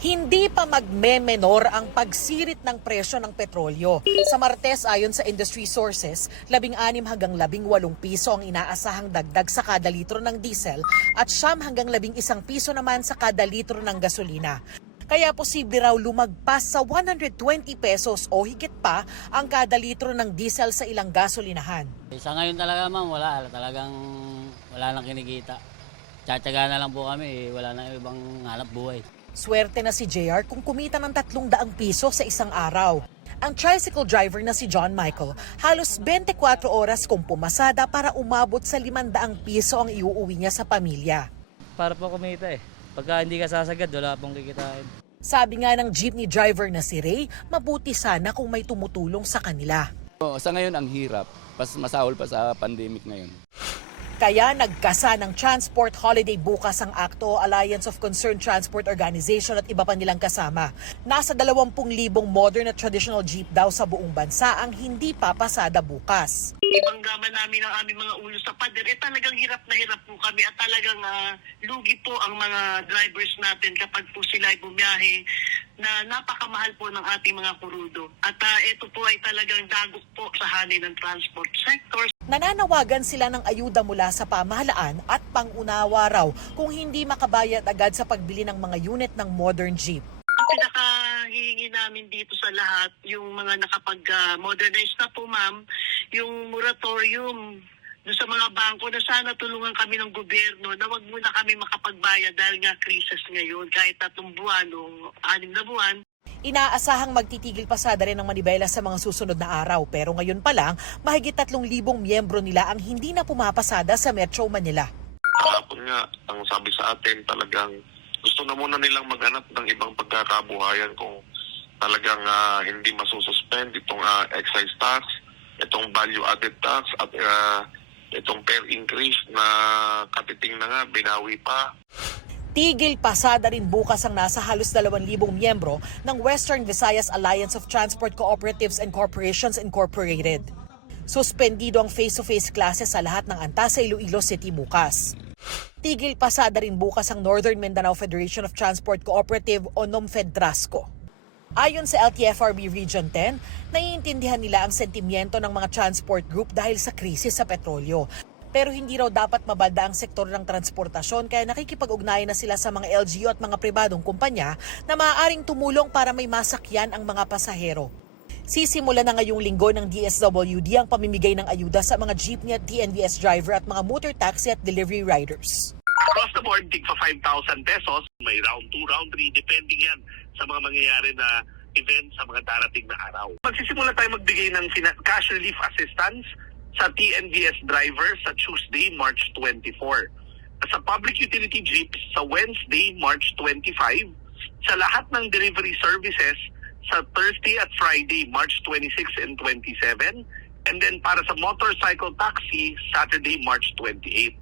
Hindi pa magme-menor ang pagsirit ng presyo ng petrolyo. Sa Martes, ayon sa industry sources, 16 hanggang 18 piso ang inaasahang dagdag sa kada litro ng diesel at 9 hanggang 11 piso naman sa kada litro ng gasolina. Kaya posible raw lumagpas sa 120 pesos o higit pa ang kada litro ng diesel sa ilang gasolinahan. Sa ngayon talaga ma'am, talagang wala nang kinikita. Tsatsaga na lang po kami, wala nang ibang hanap buhay. Swerte na si JR kung kumita ng 300 piso sa isang araw. Ang tricycle driver na si John Michael, halos 24 oras kung pumasada para umabot sa 500 piso ang iuuwi niya sa pamilya. Para po kumita Pagka hindi ka sasagad, wala pong kikitain. Sabi nga ng jeepney driver na si Ray, mabuti sana kung may tumutulong sa kanila. Sa ngayon ang hirap, masahol pa sa pandemic ngayon. Kaya nagkasa ng transport holiday bukas ang ACTO, Alliance of Concerned Transport Organization at iba pa nilang kasama. Nasa 20,000 modern at traditional jeep daw sa buong bansa ang hindi papasada bukas. Ibanggaman namin ang aming mga ulo sa pader. Talagang hirap na hirap po kami at talagang lugi po ang mga drivers natin kapag po sila ay bumiyahe na napakamahal po ng ating mga kurudo. At ito po ay talagang dagok po sa hanay ng transport sector. Nananawagan sila ng ayuda mula sa pamahalaan at pangunawa raw kung hindi makabayad agad sa pagbili ng mga unit ng modern jeep. Ang pinakahihingi namin dito sa lahat, yung mga nakapag-modernize na po ma'am, yung moratorium doon sa mga bangko na sana tulungan kami ng gobyerno na wag muna kami makapagbayad dahil nga krisis ngayon kahit 3 buwan o 6 na buwan. Inaasahang magtitigil pasada rin ng manibela sa mga susunod na araw pero ngayon pa lang mahigit 3,000 miyembro nila ang hindi na pumapasada sa Metro Manila. Kahapon nga, ang sabi sa atin talagang gusto na muna nilang maghanap ng ibang pagkakabuhayan kung talagang hindi masususpend itong excise tax, itong value added tax at itong fare increase na katiting na nga, binawi pa. Tigil pasada rin bukas ang nasa halos 2,000 miyembro ng Western Visayas Alliance of Transport Cooperatives and Corporations Incorporated. Suspendido ang face-to-face classes sa lahat ng ANTA sa Iloilo City bukas. Tigil pasada rin bukas ang Northern Mindanao Federation of Transport Cooperative o NOMFED-TRASCO. Ayon sa LTFRB Region 10, naiintindihan nila ang sentimiento ng mga transport group dahil sa krisis sa petrolyo. Pero hindi raw dapat mabalda ang sektor ng transportasyon kaya nakikipag-ugnayan na sila sa mga LGU at mga pribadong kumpanya na maaaring tumulong para may masakyan ang mga pasahero. Sisimula na ngayong linggo ng DSWD ang pamimigay ng ayuda sa mga jeepney at TNVS driver at mga motor taxi at delivery riders. Across the board, tig pa 5,000 pesos. May round 2, round 3, depending yan sa mga mangyayari na event sa mga darating na araw. Magsisimula tayo magbigay ng cash relief assistance sa TNVS driver sa Tuesday, March 24. Sa public utility jeeps sa Wednesday, March 25. Sa lahat ng delivery services sa Thursday at Friday, March 26 and 27. And then para sa motorcycle taxi, Saturday, March 28.